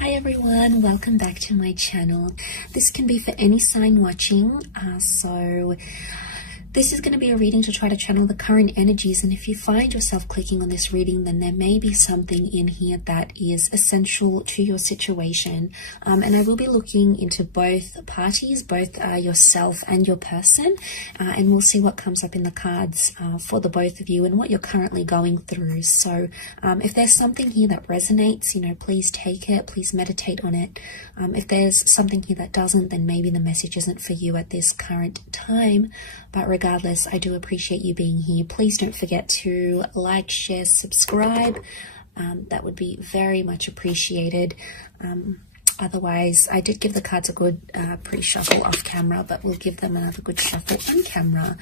Hi everyone, welcome back to my channel. This can be for any sign watching, so this is going to be a reading to try to channel the current energies, and if you find yourself clicking on this reading, then there may be something in here that is essential to your situation. And I will be looking into both parties, both yourself and your person, and we'll see what comes up in the cards for the both of you and what you're currently going through. So if there's something here that resonates, please take it, please meditate on it. If there's something here that doesn't, then maybe the message isn't for you at this current time. But regardless, I do appreciate you being here. Please don't forget to like, share, subscribe. That would be very much appreciated. Otherwise, I did give the cards a good pre-shuffle off camera, but we'll give them another good shuffle on camera.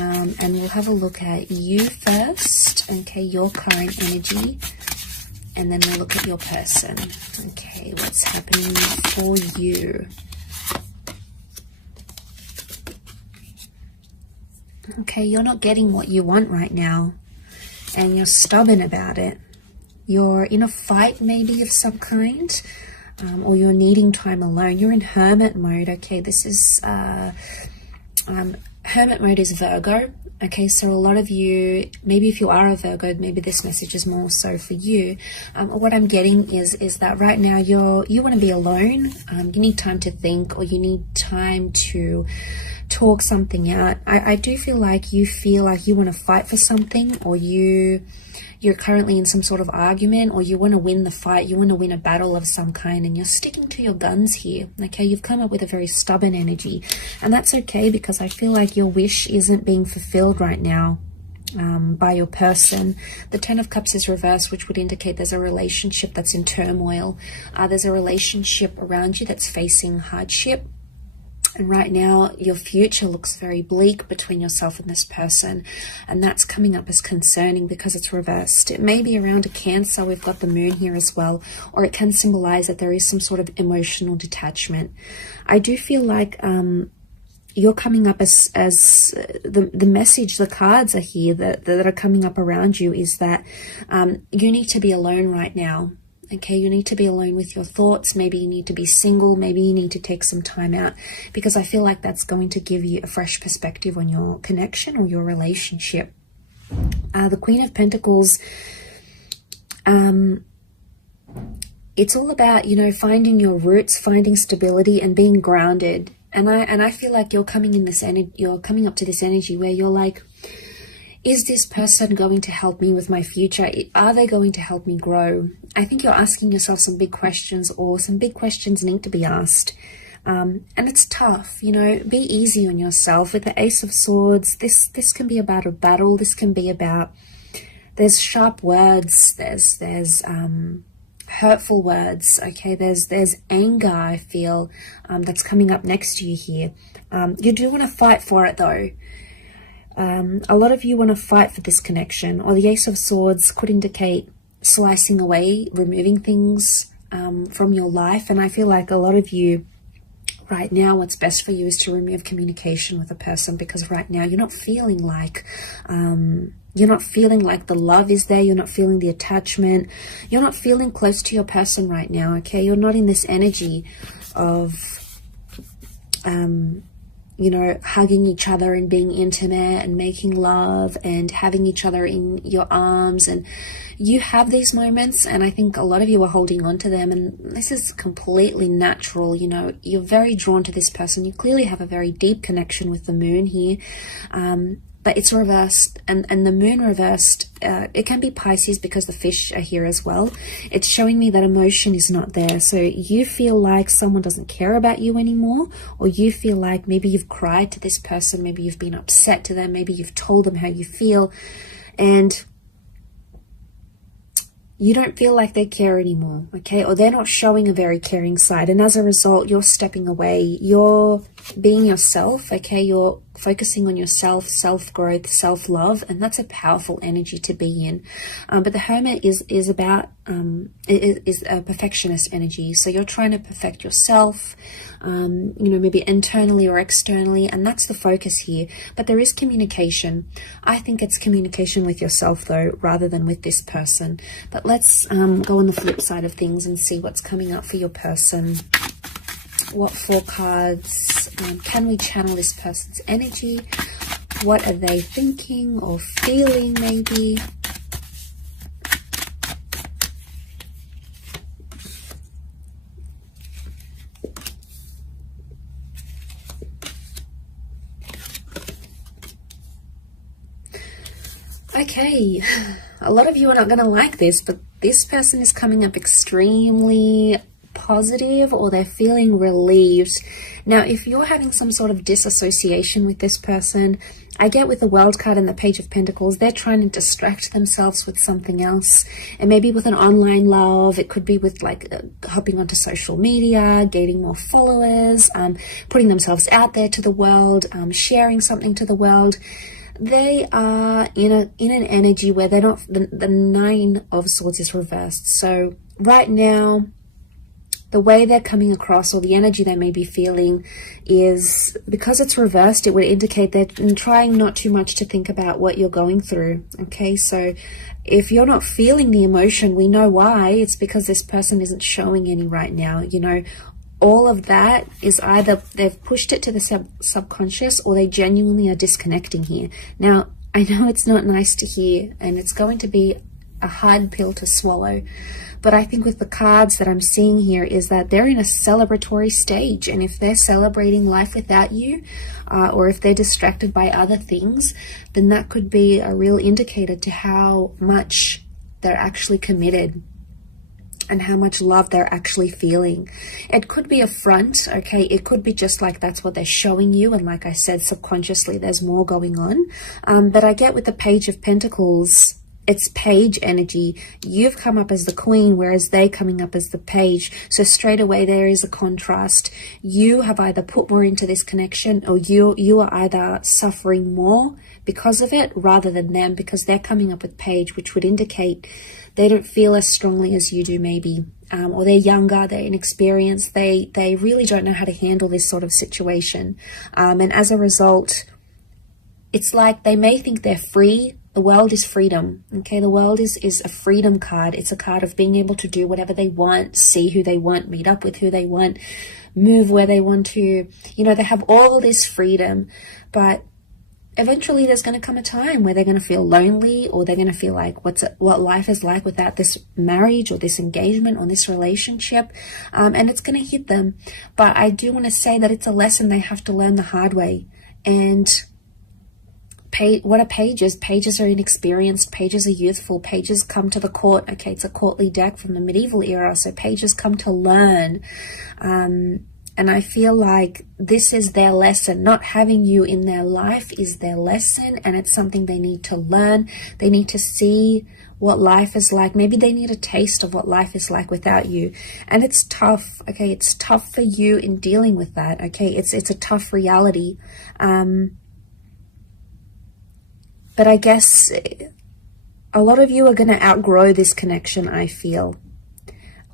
And we'll have a look at you first, okay, your current energy. And then we'll look at your person. Okay, what's happening for you? Okay, you're not getting what you want right now, and you're stubborn about it. You're in a fight maybe of some kind, or you're needing time alone. You're in hermit mode. Okay, this is hermit mode is Virgo. Okay, so a lot of you, maybe if you are a Virgo, maybe this message is more so for you. What I'm getting is that right now you want to be alone. You need time to think, or you need time to talk something out. I do feel like you want to fight for something, or you're currently in some sort of argument, or you want to win the fight, you want to win a battle of some kind, and you're sticking to your guns here. Okay, you've come up with a very stubborn energy, and that's okay, because I feel like your wish isn't being fulfilled right now by your person. The Ten of Cups is reversed, which would indicate there's a relationship that's in turmoil. There's a relationship around you that's facing hardship. And right now, your future looks very bleak between yourself and this person. And that's coming up as concerning because it's reversed. It may be around a Cancer. We've got the moon here as well. Or it can symbolize that there is some sort of emotional detachment. I do feel like you're coming up as the message, the cards are here that are coming up around you is that you need to be alone right now. Okay, you need to be alone with your thoughts. Maybe you need to be single. Maybe you need to take some time out, because I feel like that's going to give you a fresh perspective on your connection or your relationship. The Queen of Pentacles, it's all about, finding your roots, finding stability and being grounded. And I feel like you're coming up to this energy where you're like, is this person going to help me with my future? Are they going to help me grow? I think you're asking yourself some big questions, or some big questions need to be asked. And it's tough, be easy on yourself. With the Ace of Swords, this can be about a battle. This can be about, there's sharp words, there's hurtful words, okay? There's anger, I feel, that's coming up next to you here. You do want to fight for it though. A lot of you want to fight for this connection, or the Ace of Swords could indicate slicing away, removing things from your life. And I feel like a lot of you right now, what's best for you is to remove communication with a person, because right now you're not feeling like the love is there. You're not feeling the attachment. You're not feeling close to your person right now. Okay, you're not in this energy of hugging each other and being intimate and making love and having each other in your arms. And you have these moments, and I think a lot of you are holding on to them, and this is completely natural. You're very drawn to this person. You clearly have a very deep connection with the moon here. But it's reversed, and the moon reversed, it can be Pisces because the fish are here as well. It's showing me that emotion is not there. So you feel like someone doesn't care about you anymore, or you feel like maybe you've cried to this person, maybe you've been upset to them, maybe you've told them how you feel, and you don't feel like they care anymore, okay? Or they're not showing a very caring side, and as a result, you're stepping away. You're being yourself, okay? You're focusing on yourself, self-growth, self-love, and that's a powerful energy to be in. But the Hermit is about is a perfectionist energy. So you're trying to perfect yourself, you know, maybe internally or externally, and that's the focus here. But there is communication. I think it's communication with yourself though, rather than with this person. But let's go on the flip side of things and see what's coming up for your person. What 4 cards can we channel this person's energy? What are they thinking or feeling maybe? Okay, a lot of you are not going to like this, but this person is coming up extremely positive, or they're feeling relieved. Now, if you're having some sort of disassociation with this person, I get with the World card and the Page of Pentacles, they're trying to distract themselves with something else. And maybe with an online love, it could be with like hopping onto social media, gaining more followers, putting themselves out there to the world, sharing something to the world. They are in an energy where they're not, the 9 of Swords is reversed. So right now, the way they're coming across, or the energy they may be feeling, is because it's reversed, it would indicate they're trying not too much to think about what you're going through. Okay, so if you're not feeling the emotion, we know why. It's because this person isn't showing any right now. You know, all of that is either they've pushed it to the subconscious, or they genuinely are disconnecting here. Now, I know it's not nice to hear, and it's going to be a hard pill to swallow. But I think with the cards that I'm seeing here is that they're in a celebratory stage. And if they're celebrating life without you, or if they're distracted by other things, then that could be a real indicator to how much they're actually committed and how much love they're actually feeling. It could be a front, okay? It could be just like that's what they're showing you. And like I said, subconsciously, there's more going on. But I get with the Page of Pentacles, it's page energy. You've come up as the queen, whereas they coming up as the page. So straight away there is a contrast. You have either put more into this connection, or you are either suffering more because of it rather than them, because they're coming up with page, which would indicate they don't feel as strongly as you do maybe. Or they're younger, they're inexperienced, they really don't know how to handle this sort of situation. And as a result, it's like they may think they're free. The world is freedom, okay? The world is a freedom card. It's a card of being able to do whatever they want, see who they want, meet up with who they want, move where they want to. You know, they have all this freedom, but eventually there's going to come a time where they're going to feel lonely, or they're going to feel like what life is like without this marriage or this engagement or this relationship, and it's going to hit them. But I do want to say that it's a lesson they have to learn the hard way. And what are pages? Pages are inexperienced. Pages are youthful. Pages come to the court. Okay, it's a courtly deck from the medieval era. So pages come to learn. And I feel like this is their lesson. Not having you in their life is their lesson. And it's something they need to learn. They need to see what life is like. Maybe they need a taste of what life is like without you. And it's tough. Okay, it's tough for you in dealing with that. Okay, it's a tough reality. But I guess a lot of you are going to outgrow this connection, I feel.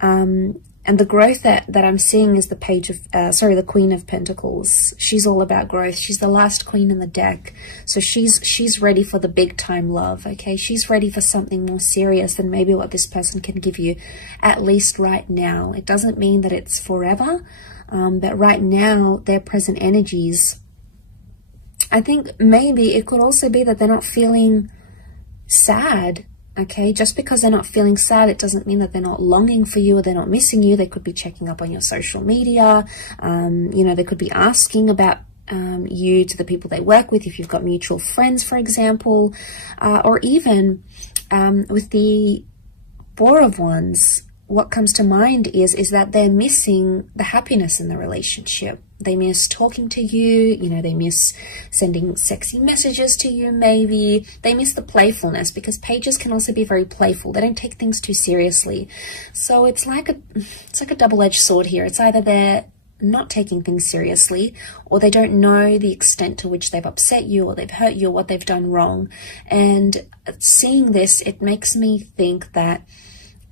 And the growth that I'm seeing is the the Queen of Pentacles. She's all about growth. She's the last queen in the deck. So she's ready for the big time love, okay? She's ready for something more serious than maybe what this person can give you, at least right now. It doesn't mean that it's forever, but right now, their present energies, I think maybe it could also be that they're not feeling sad, okay? Just because they're not feeling sad, it doesn't mean that they're not longing for you or they're not missing you. They could be checking up on your social media. You know, they could be asking about you to the people they work with, if you've got mutual friends, for example. Or even with the Four of Wands, what comes to mind is that they're missing the happiness in the relationship. They miss talking to you, you know, they miss sending sexy messages to you maybe. They miss the playfulness, because pages can also be very playful. They don't take things too seriously. So it's like a double-edged sword here. It's either they're not taking things seriously, or they don't know the extent to which they've upset you or they've hurt you or what they've done wrong. And seeing this, it makes me think that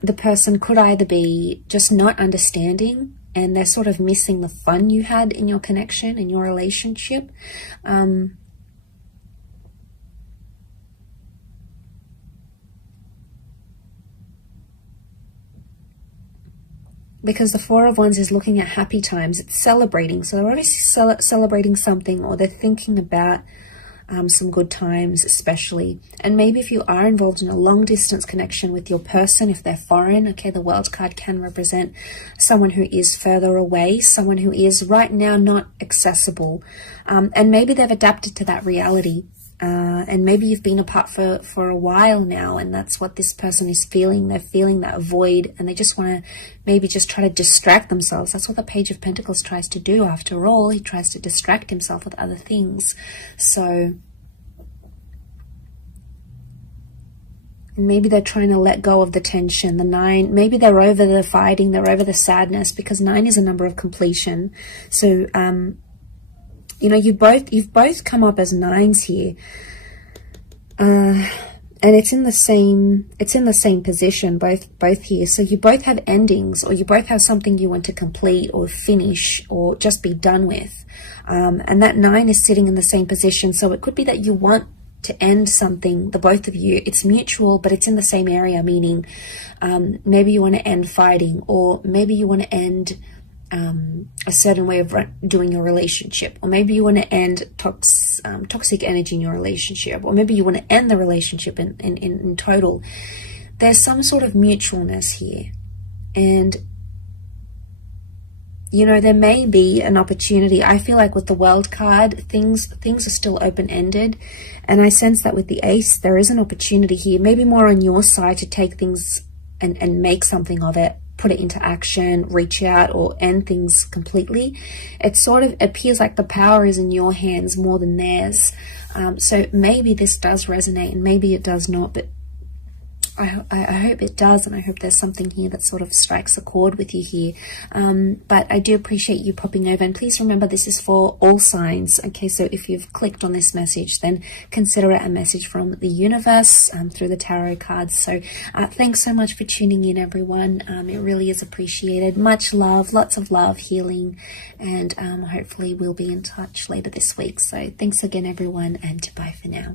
the person could either be just not understanding and they're sort of missing the fun you had in your connection, in your relationship. Because the Four of Wands is looking at happy times. It's celebrating. So they're obviously celebrating something, or they're thinking about some good times especially. And maybe if you are involved in a long distance connection with your person, if they're foreign, okay, the World card can represent someone who is further away, someone who is right now not accessible. And maybe they've adapted to that reality. And maybe you've been apart for a while now, and that's what this person is feeling. They're feeling that void, and they just want to maybe just try to distract themselves. That's what the Page of Pentacles tries to do. After all, he tries to distract himself with other things. So maybe they're trying to let go of the tension. The 9, maybe they're over the fighting, they're over the sadness, because 9 is a number of completion. So you know, you've both come up as 9s here, and it's in the same position, both here. So you both have endings, or you both have something you want to complete or finish or just be done with, and that 9 is sitting in the same position. So it could be that you want to end something, the both of you. It's mutual, but it's in the same area, meaning maybe you want to end fighting, or maybe you want to end a certain way of doing your relationship, or maybe you want to end toxic energy in your relationship, or maybe you want to end the relationship in total. There's some sort of mutualness here, and you know, there may be an opportunity. I feel like with the World card, things are still open-ended, and I sense that with the Ace, there is an opportunity here, maybe more on your side, to take things and make something of it, put it into action, reach out, or end things completely. It sort of appears like the power is in your hands more than theirs. So maybe this does resonate, and maybe it does not, but I hope it does, and I hope there's something here that sort of strikes a chord with you here. But I do appreciate you popping over, and please remember this is for all signs. Okay, so if you've clicked on this message, then consider it a message from the universe through the tarot cards. So thanks so much for tuning in, everyone. It really is appreciated. Much love, lots of love, healing, and hopefully we'll be in touch later this week. So thanks again, everyone, and bye for now.